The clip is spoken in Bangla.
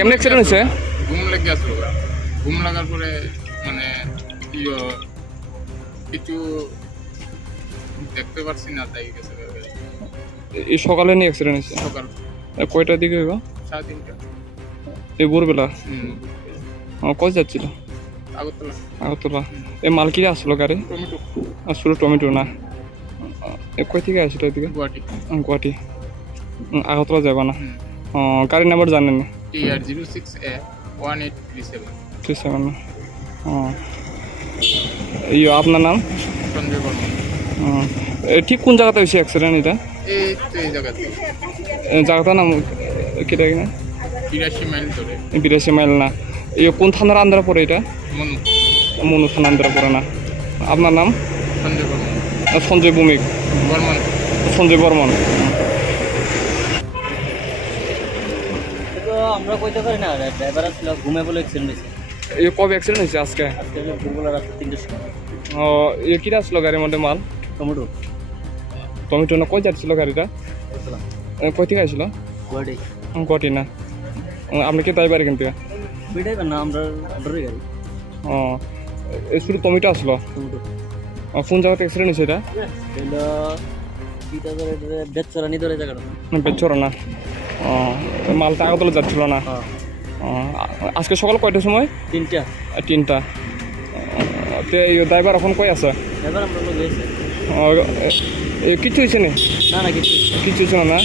কেমন অ্যাক্সিডেন্ট হয়েছে? ঘুম লেগে আসলো, ঘুম লাগার পরে মানে কিছু দেখতে পারছি না, তাই গেছে এই সকালে নিয়ে অ্যাক্সিডেন্ট হয়েছে? সকাল কয়টার দিকে হইবা? 3:30। এই ভোরবেলা? কই যাচ্ছিল? আগরতলা। আগরতলা। এই মাল কিনে আসলো গাড়ি? টমেটো। আসলে টমেটো না, কই থেকে আসলো এদিকে? গুয়াহাটি। গুয়াহাটি। আগরতলা যাবা না? গাড়ির নাম্বার জানেন না? TR06A1837। না। আপনার নাম? সঞ্জয় বর্মন। ঠিক কোন জায়গাতে হয়েছে অ্যাক্সিডেন্ট এটা? এই তো এই জায়গাতে। জায়গাটার নাম কেটে কিনা? 82 মাইল ধরে। 82 মাইল না? কোন থানার আন্দারে পড়ে এটা? মনু। মনু থানা আন্দারে পড়ে না? আপনার নাম? সঞ্জয় বর্মন। সঞ্জয় ভৌমিক। বর্মন। সঞ্জয় বর্মন। আমরা কইতে পারি না, ড্রাইভার আসছিল ঘুমে বলে অ্যাক্সিডেন্ট হয়েছে। কবে অ্যাক্সিডেন্ট হয়েছে আজকে? আজকে দুপুরবেলা রাস্তা 3টার সময়। কিটা আসলো গাড়ির মধ্যে মাল? টমেটো। টমেটো না? কই যাচ্ছিল গাড়িটা? কই থেকে আসছিল? গুয়াহাটি। গুয়াহাটি না? আপনি কি ড্রাইভার এখান থেকে? ড্রাইভার না, আমরা অর্ডারই গাড়ি। শুধু টমেটো আসলো? টমেটো। কোন জায়গাতে অ্যাক্সিডেন্ট হয়েছে এটা? এটা কিটা ধরে বেচরা নি ধরে জায়গাটা বেচরা না? মালটা আগরতলা যাচ্ছিল না? আজকে সকাল কয়টার সময়? 3টা। 3টা। তো এই ড্রাইভার এখন কই আছে? ড্রাইভার আমরা লোক গেছে। কিছু হয়েছে না? না কিছু কিছু হয়েছে না?